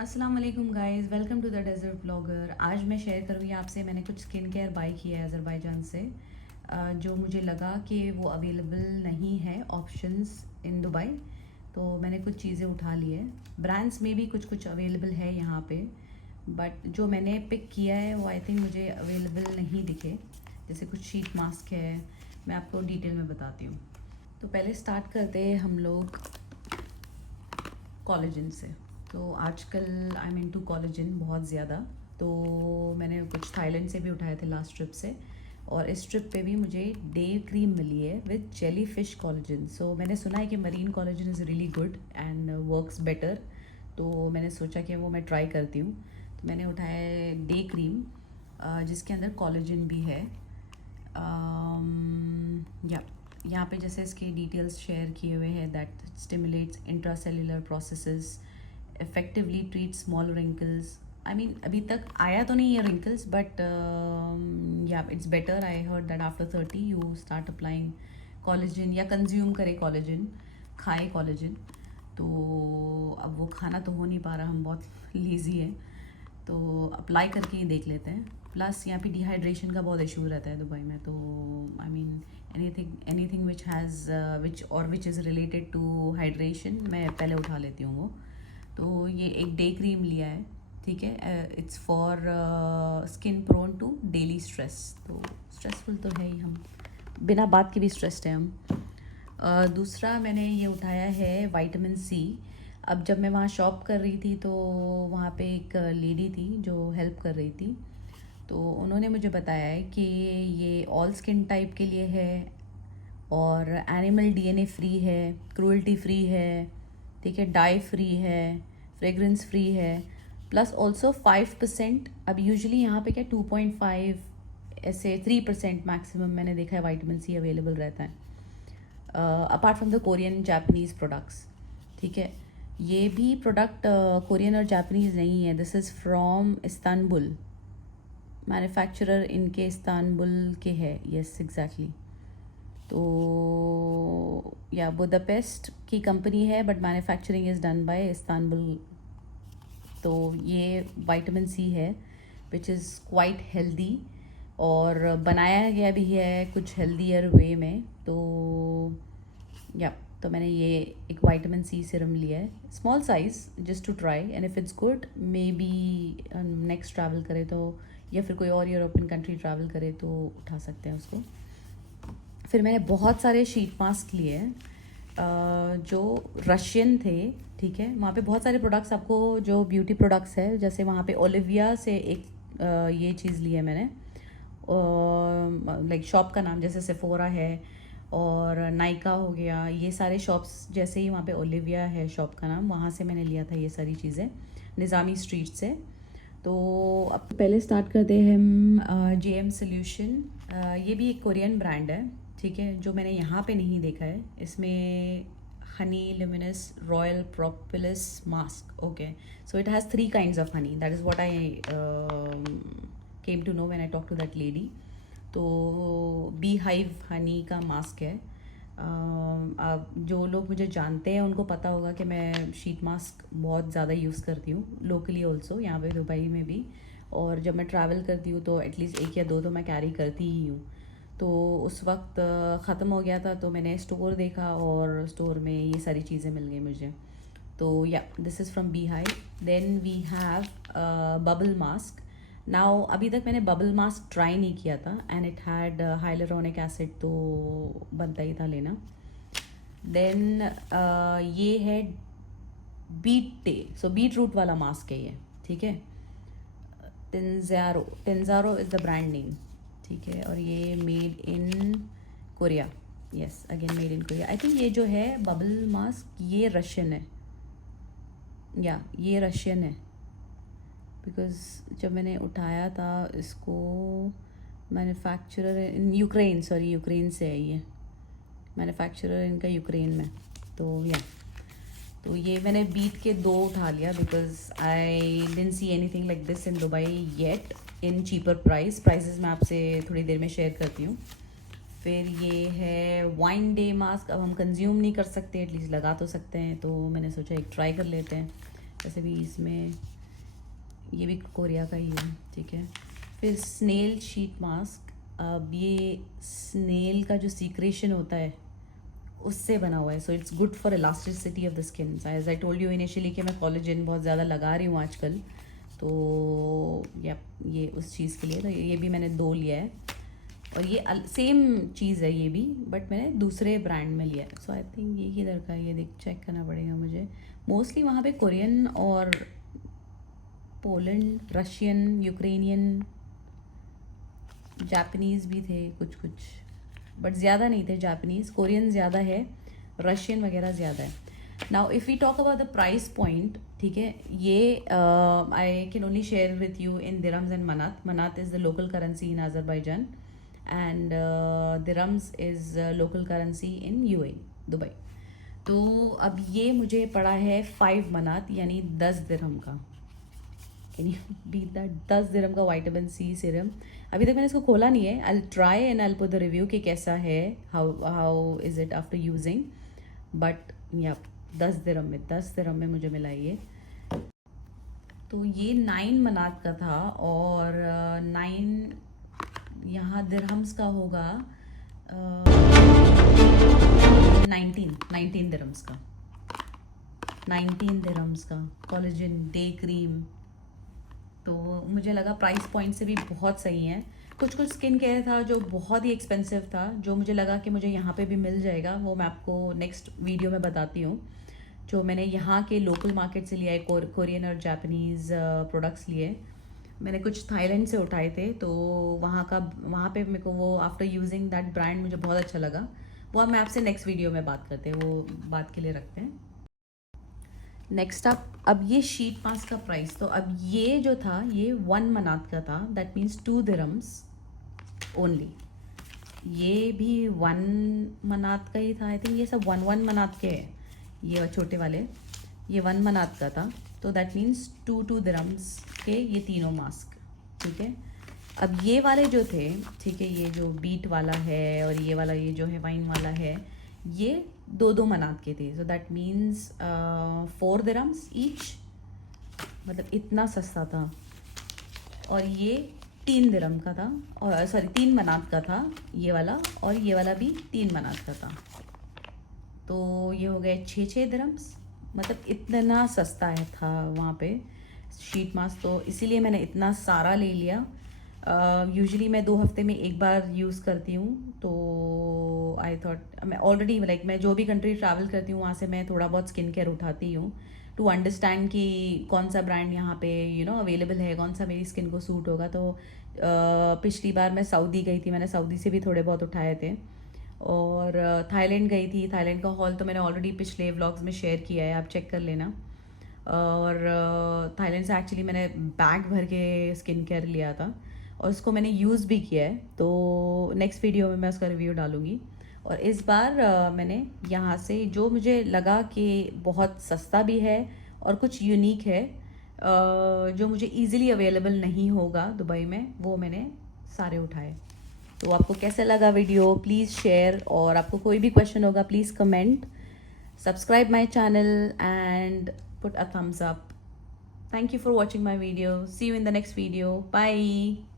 अस्सलाम वालेकुम guys, welcome to the desert blogger. आज मैं शेयर करूँगी आपसे, मैंने कुछ स्किन केयर बाय किया है अज़रबैजान से, जो मुझे लगा कि वो अवेलेबल नहीं है ऑप्शंस इन दुबई। तो मैंने कुछ चीज़ें उठा ली है। ब्रांड्स में भी कुछ कुछ अवेलेबल है यहाँ पे, बट जो मैंने पिक किया है वो आई थिंक मुझे अवेलेबल नहीं दिखे। जैसे कुछ शीट मास्क है, मैं आपको डिटेल में बताती हूँ। तो पहले स्टार्ट करते हैं हम लोग कॉलेजन से। तो आजकल आई एम इनटू कॉलेजन बहुत ज़्यादा। तो मैंने कुछ थाईलैंड से भी उठाए थे लास्ट ट्रिप से, और इस ट्रिप पे भी मुझे डे क्रीम मिली है विद जेली फिश कॉलेजन। सो मैंने सुना है कि marine collagen is really good and works better, तो मैंने सोचा कि वो मैं ट्राई करती हूँ। तो मैंने उठाया है डे क्रीम, जिसके अंदर कॉलेजन भी है। या यहाँ पे जैसे इसके डिटेल्स शेयर किए हुए हैं, that stimulates intracellular processes, effectively treat small wrinkles. I mean अभी तक आया तो नहीं है रिंकल्स, बट या it's better. I heard that after 30 you start applying collagen, या कंज्यूम करे कॉलेजन, खाए कॉलेजन। तो अब वो खाना तो हो नहीं पा रहा, हम बहुत लेज़ी हैं, तो अप्लाई करके ही देख लेते हैं। प्लस यहाँ पे डिहाइड्रेशन का बहुत इशू रहता है दुबई में, तो I mean anything which has which is related to hydration मैं पहले उठा लेती हूँ वो। तो ये एक डे क्रीम लिया है, ठीक है। It's for skin prone to daily stress. तो स्ट्रेसफुल तो है ही, हम बिना बात के भी स्ट्रेस्ड हैं हम। दूसरा मैंने ये उठाया है विटामिन सी। अब जब मैं वहाँ शॉप कर रही थी तो वहाँ पे एक लेडी थी जो हेल्प कर रही थी, तो उन्होंने मुझे बताया है कि ये ऑल स्किन टाइप के लिए है, और एनिमल डीएनए फ्री है, क्रूअल्टी फ्री है, ठीक है, डाई फ्री है, फ्रेग्रेंस फ्री है, प्लस ऑल्सो 5%। अब यूजुअली यहाँ पे क्या 2.5 ऐसे 3% मैक्सिमम मैंने देखा है विटामिन सी अवेलेबल रहता है, apart from the Korean Japanese products, ठीक है। ये भी प्रोडक्ट कोरियन और जापानीज़ नहीं है, this is from Istanbul, manufacturer इनके इस्तांबुल के है, यस एग्जैक्टली। तो या बुदापेस्ट की कंपनी है, but manufacturing is done by Istanbul. तो ये विटामिन सी है विच इज़ क्वाइट हेल्दी, और बनाया गया भी है कुछ हेल्दियर वे में। तो या तो मैंने ये एक विटामिन सी सिरम लिया है, small size, just to try, and if it's good maybe next travel करे तो, या फिर कोई और यूरोपियन कंट्री ट्रैवल करे तो उठा सकते हैं उसको। फिर मैंने बहुत सारे शीट मास्क लिए हैं, जो रशियन थे, ठीक है। वहाँ पे बहुत सारे प्रोडक्ट्स आपको जो ब्यूटी प्रोडक्ट्स है, जैसे वहाँ पे ओलिविया से एक ये चीज़ ली है मैंने, लाइक शॉप का नाम जैसे सेफोरा है और नाइका हो गया, ये सारे शॉप्स जैसे ही वहाँ पे ओलिविया है शॉप का नाम, वहाँ से मैंने लिया था ये सारी चीज़ें, निज़ामी स्ट्रीट से। तो अब पहले स्टार्ट करते हैं हम जेएम सोल्यूशन। ये भी एक कोरियन ब्रांड है, ठीक है, जो मैंने यहाँ पे नहीं देखा है। इसमें honey luminous royal propolis mask, okay. So it has 3 kinds of honey, that is what I came to know when I talk to that lady. तो बी हाइव हनी का मास्क है। अब जो लोग मुझे जानते हैं उनको पता होगा कि मैं शीट मास्क बहुत ज़्यादा यूज़ करती हूँ, लोकली ऑल्सो, यहाँ पे दुबई में भी। और जब मैं ट्रैवल करती हूँ तो एटलीस्ट 1 या 2 तो मैं कैरी करती ही हूँ। तो उस वक्त ख़त्म हो गया था, तो मैंने स्टोर देखा और स्टोर में ये सारी चीज़ें मिल गई मुझे। तो या this is from bee hive. Then we have bubble mask. Now अभी तक मैंने बबल मास्क ट्राई नहीं किया था, and it had hyaluronic acid, तो बनता ही था लेना। देन ये है बीट टे, सो बीट रूट वाला मास्क है ये, ठीक है। टेंजारो इज़ द ब्रांड नेम, ठीक है। और ये made in Korea, yes again made in Korea. I think ये जो है बबल मास्क ये रशियन है, या ये रशियन है, बिकॉज जब मैंने उठाया था इसको, manufacturer in Ukraine, sorry Ukraine से है ये, मैन्युफैक्चरर इनका यूक्रेन में। तो या तो ये मैंने बीट के 2 उठा लिया, because I didn't see anything like this in Dubai yet in cheaper prices मैं आपसे थोड़ी देर में शेयर करती हूँ। फिर ये है वाइन डे मास्क। अब हम कंज्यूम नहीं कर सकते, एटलीस्ट लगा तो सकते हैं, तो मैंने सोचा एक ट्राई कर लेते हैं। जैसे भी इसमें ये भी कोरिया का ही है, ठीक है। फिर स्नेल शीट मास्क, अब ये स्नेल का जो सीक्रेशन होता है उससे बना हुआ है, so it's good for elasticity of the skin. As I told you initially कि मैं कोलेजन बहुत ज़्यादा लगा रही हूँ आजकल, तो ये उस चीज़ के लिए, तो ये भी मैंने 2 लिया है। और ये सेम चीज़ है ये भी, बट मैंने दूसरे ब्रांड में लिया है। सो आई थिंक ये किधर का है, ये देख चेक करना पड़ेगा मुझे। मोस्टली वहाँ पे कोरियन और पोलैंड, रशियन, यूक्रेनियन, जापानीज़ भी थे कुछ कुछ, बट ज़्यादा नहीं थे जापानीज़। कोरियन ज़्यादा है, रशियन वगैरह ज़्यादा है। Now if we talk about the price point, ठीक है, ये I can only share with you in dirhams and manat. Manat is the local currency in Azerbaijan and dirhams is local currency in UAE, Dubai. तो अब ये मुझे पड़ा है 5 मनात, यानी 10 दिरहम का। Can you beat that? 10 dirham का विटामिन सी सीरम। अभी तक मैंने इसको खोला नहीं है। I try and I put the review कि कैसा है, how is it after using, but या 10 दिरहम में मुझे मिला ये। तो ये 9 मनात का था और 9 यहाँ दिरहम्स का होगा 19 दिरहम्स का, 19 दिरहम्स का कोलेजन डे क्रीम। तो मुझे लगा प्राइस पॉइंट से भी बहुत सही है। कुछ कुछ स्किन केयर था जो बहुत ही एक्सपेंसिव था, जो मुझे लगा कि मुझे यहाँ पे भी मिल जाएगा, वो मैं आपको नेक्स्ट वीडियो में बताती हूँ। जो मैंने यहाँ के लोकल मार्केट से लिया है, कोरियन और जापानीज़ प्रोडक्ट्स लिए। मैंने कुछ थाईलैंड से उठाए थे, तो वहाँ पे मेरे को वो आफ्टर यूजिंग दैट ब्रांड मुझे बहुत अच्छा लगा। वो मैं आपसे नेक्स्ट वीडियो में बात करते हैं, वो बात के लिए रखते हैं। नेक्स्ट अब ये शीट मास्क का प्राइस, तो अब ये जो था ये 1 मनात का था, दैट मीन्स 2 दिरहम्स ओनली। ये भी 1 मनात का ही था, आई थिंक ये सब 1 मनात के हैं, ये छोटे वाले, ये 1 मनात का था। तो दैट मीन्स 2 दिरहम्स के ये तीनों मास्क, ठीक है। अब ये वाले जो थे, ठीक है, ये जो बीट वाला है और ये वाला, ये जो है वाइन वाला है, ये 2 मनात के थे। So that means 4 dirhams each, मतलब इतना सस्ता था। और ये 3 दिरहम का था, और सॉरी 3 मनात का था ये वाला, और ये वाला भी 3 मनात का था। तो ये हो गए 6 दिरहम्स, मतलब इतना सस्ता है था वहाँ पे शीट मास्क। तो इसीलिए मैंने इतना सारा ले लिया। यूजुअली मैं 2 हफ्ते में एक बार यूज़ करती हूँ, तो आई थॉट मैं ऑलरेडी लाइक मैं जो भी कंट्री ट्रैवल करती हूँ वहाँ से मैं थोड़ा बहुत स्किन केयर उठाती हूँ, टू अंडरस्टैंड कि कौन सा ब्रांड यहाँ पे अवेलेबल है, कौन सा मेरी स्किन को सूट होगा। तो पिछली बार मैं सऊदी गई थी, मैंने सऊदी से भी थोड़े बहुत उठाए थे। और थाईलैंड गई थी, थाईलैंड का हॉल तो मैंने ऑलरेडी पिछले व्लॉग्स में शेयर किया है, आप चेक कर लेना। और थाईलैंड से एक्चुअली मैंने बैग भर के स्किन केयर लिया था और उसको मैंने यूज़ भी किया है, तो नेक्स्ट वीडियो में मैं उसका रिव्यू डालूँगी। और इस बार मैंने यहाँ से जो मुझे लगा कि बहुत सस्ता भी है और कुछ यूनिक है, जो मुझे इजीली अवेलेबल नहीं होगा दुबई में, वो मैंने सारे उठाए। तो आपको कैसा लगा वीडियो, प्लीज़ शेयर, और आपको कोई भी क्वेश्चन होगा please comment, subscribe my channel and put a thumbs up. Thank you for watching my video. See you in the next video. Bye.